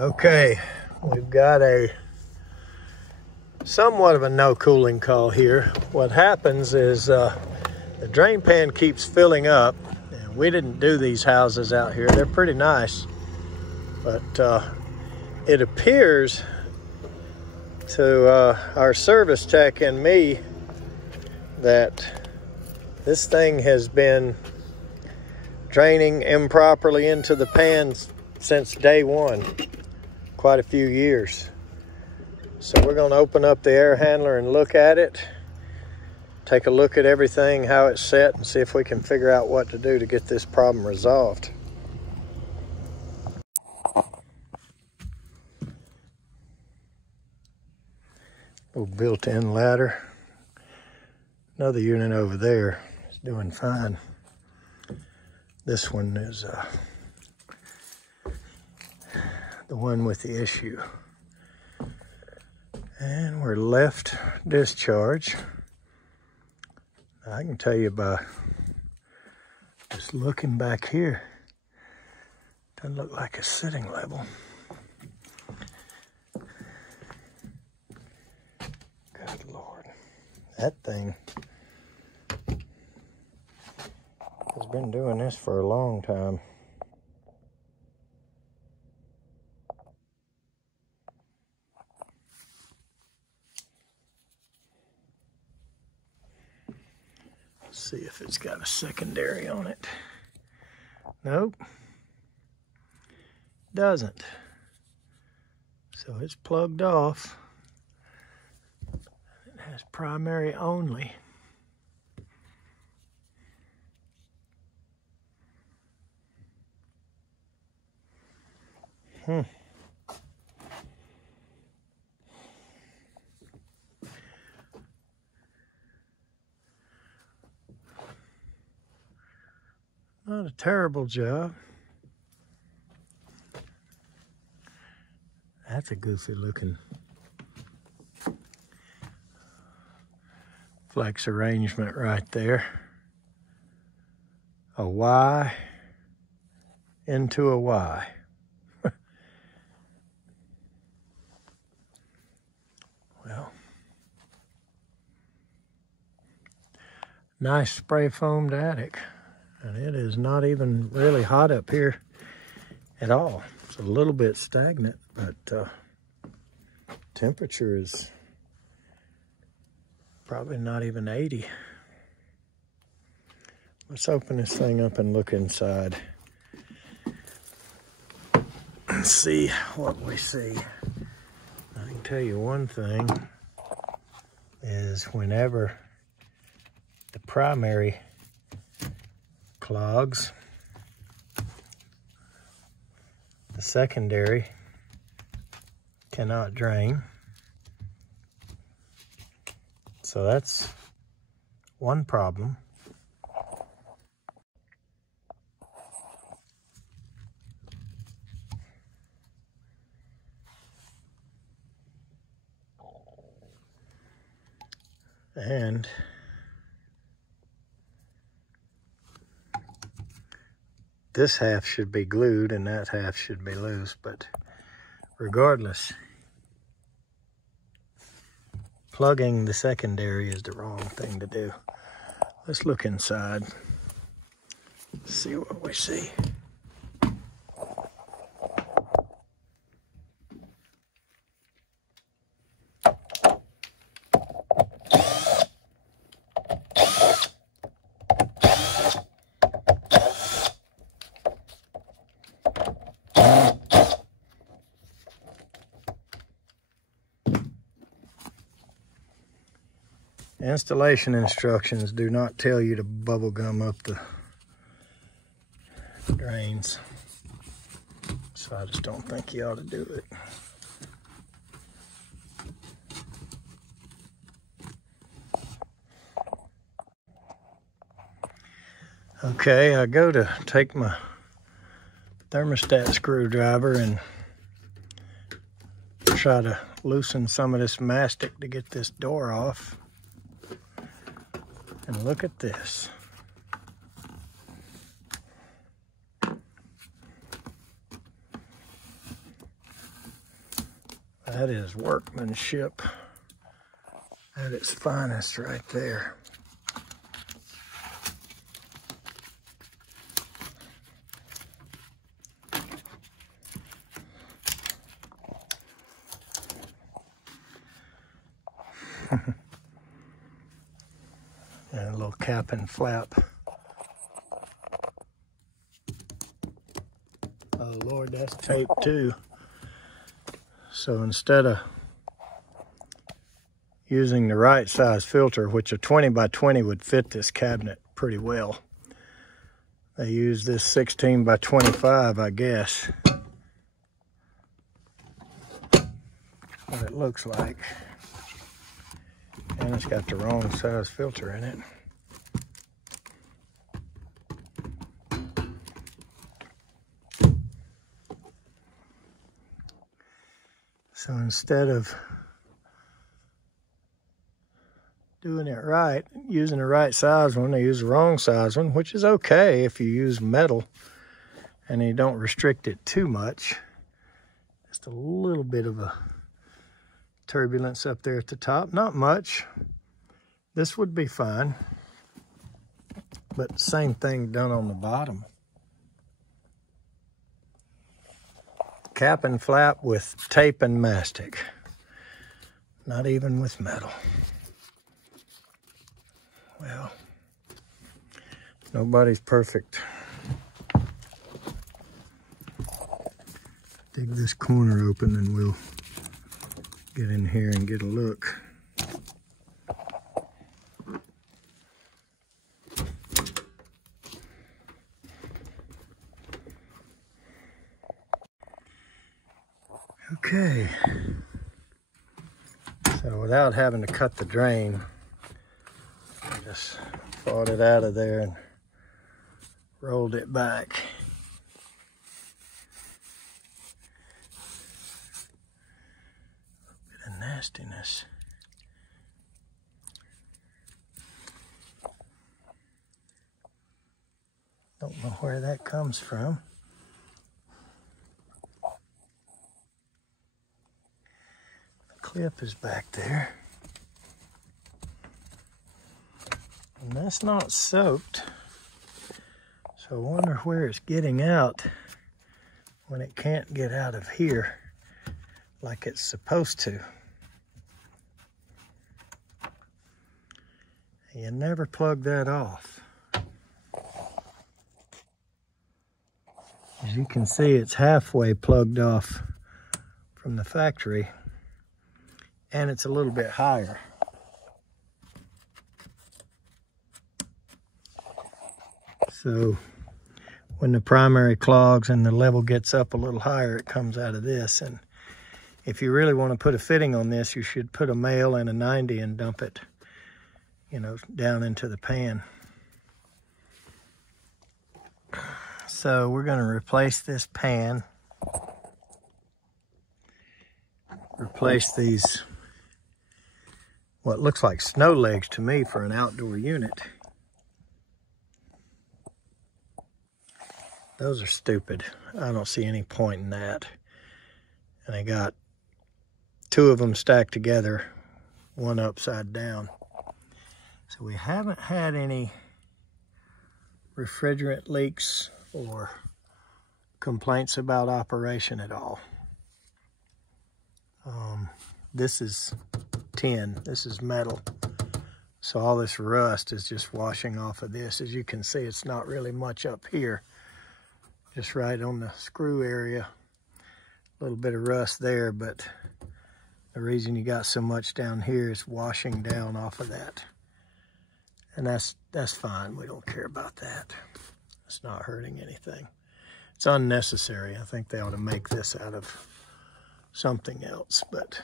Okay, we've got a somewhat of a no cooling call here. What happens is the drain pan keeps filling up, and we didn't do these houses out here. They're pretty nice, but it appears to our service tech and me that this thing has been draining improperly into the pans since day one, quite a few years. So we're going to open up the air handler and look at it, take a look at everything, how it's set, and see if we can figure out what to do to get this problem resolved. Little built-in ladder. Another unit over there is doing fine. This one is the one with the issue. And we're left discharge. I can tell you by just looking back here, doesn't look like a sitting level. Good Lord. That thing has been doing this for a long time. Let's see if it's got a secondary on it. Nope. Doesn't. So it's plugged off. It has primary only. Not a terrible job. That's a goofy looking flex arrangement right there. A Y into a Y. Well, nice spray foamed attic. And it is not even really hot up here at all. It's a little bit stagnant, but temperature is probably not even 80. Let's open this thing up and look inside and see what we see. I can tell you one thing is whenever the primary clogs, the secondary cannot drain. So that's one problem. And this half should be glued and that half should be loose, but regardless, plugging the secondary is the wrong thing to do. Let's look inside, see what we see. Installation instructions do not tell you to bubble gum up the drains, so I just don't think you ought to do it. Okay, I go to take my thermostat screwdriver and try to loosen some of this mastic to get this door off. And look at this. That is workmanship at its finest right there. And a little cap and flap. Oh Lord, that's tape too. So instead of using the right size filter, which a 20 by 20 would fit this cabinet pretty well, they use this 16 by 25, I guess. What it looks like. And it's got the wrong size filter in it. So instead of doing it right, using the right size one, they use the wrong size one, which is okay if you use metal and you don't restrict it too much. Just a little bit of a turbulence up there at the top, not much. This would be fine, but same thing done on the bottom. Cap and flap with tape and mastic, not even with metal. Well, nobody's perfect. Dig this corner open and we'll get in here and get a look. Okay, so without having to cut the drain, I just fought it out of there and rolled it back. A bit of nastiness. Don't know where that comes from. Clip is back there, and that's not soaked, so I wonder where it's getting out when it can't get out of here like it's supposed to. You never plug that off. As you can see, it's halfway plugged off from the factory. And it's a little bit higher. So when the primary clogs and the level gets up a little higher, it comes out of this. And if you really want to put a fitting on this, you should put a male and a 90 and dump it, you know, down into the pan. So we're going to replace this pan. Replace these what looks like snow legs to me for an outdoor unit. Those are stupid. I don't see any point in that. And I got two of them stacked together, one upside down. So we haven't had any refrigerant leaks or complaints about operation at all. This is tin, this is metal. So all this rust is just washing off of this. As you can see, it's not really much up here. Just right on the screw area. A little bit of rust there, but the reason you got so much down here is washing down off of that. And that's fine, we don't care about that. It's not hurting anything. It's unnecessary. I think they ought to make this out of something else, but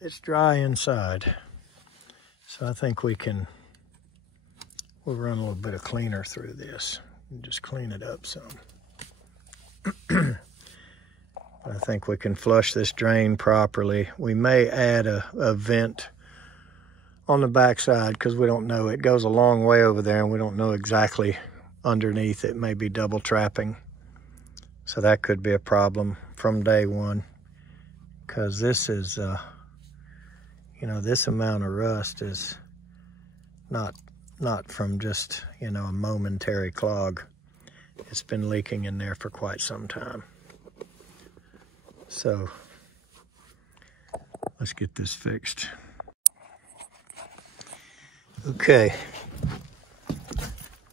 it's dry inside. So I think we'll run a little bit of cleaner through this and just clean it up some. I think we can flush this drain properly. We may add a vent on the back side because we don't know. It goes a long way over there and we don't know exactly underneath. It may be double trapping. So that could be a problem from day one, because this is, you know, this amount of rust is not from just, you know, a momentary clog. It's been leaking in there for quite some time. So let's get this fixed. Okay,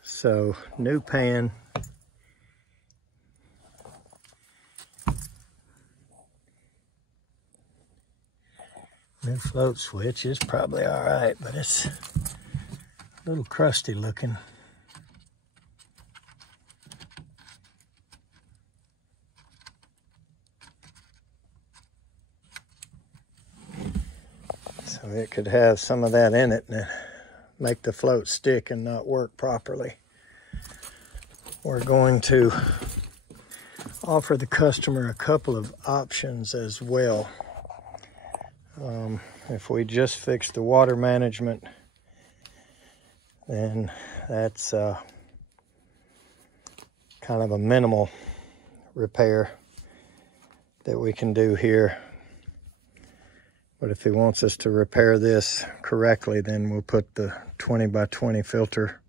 so new pan. New float switch is probably all right, but it's a little crusty looking. So it could have some of that in it and make the float stick and not work properly. We're going to offer the customer a couple of options as well. If we just fix the water management, then that's kind of a minimal repair that we can do here. But if he wants us to repair this correctly, then we'll put the 20 by 20 filter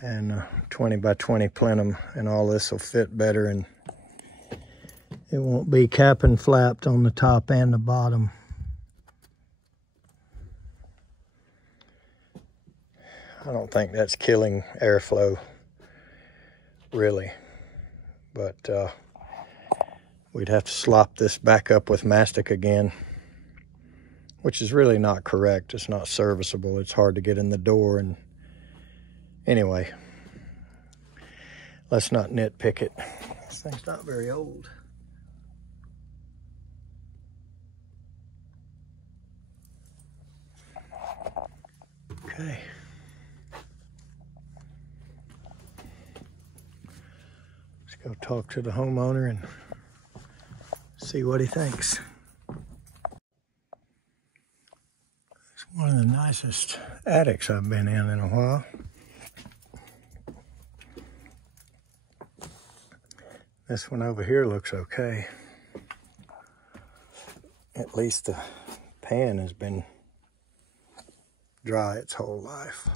and 20 by 20 plenum, and all this will fit better, and it won't be cap and flapped on the top and the bottom. I don't think that's killing airflow, really. But we'd have to slop this back up with mastic again, which is really not correct. It's not serviceable. It's hard to get in the door. And anyway, let's not nitpick it. This thing's not very old. Okay. Let's go talk to the homeowner and see what he thinks. It's one of the nicest attics I've been in a while. This one over here looks okay. At least the pan has been dry its whole life.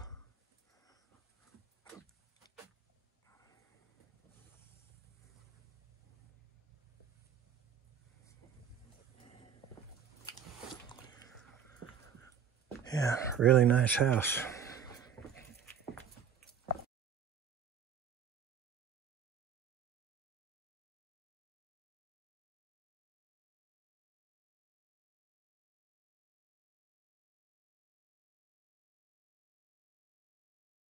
Yeah, really nice house.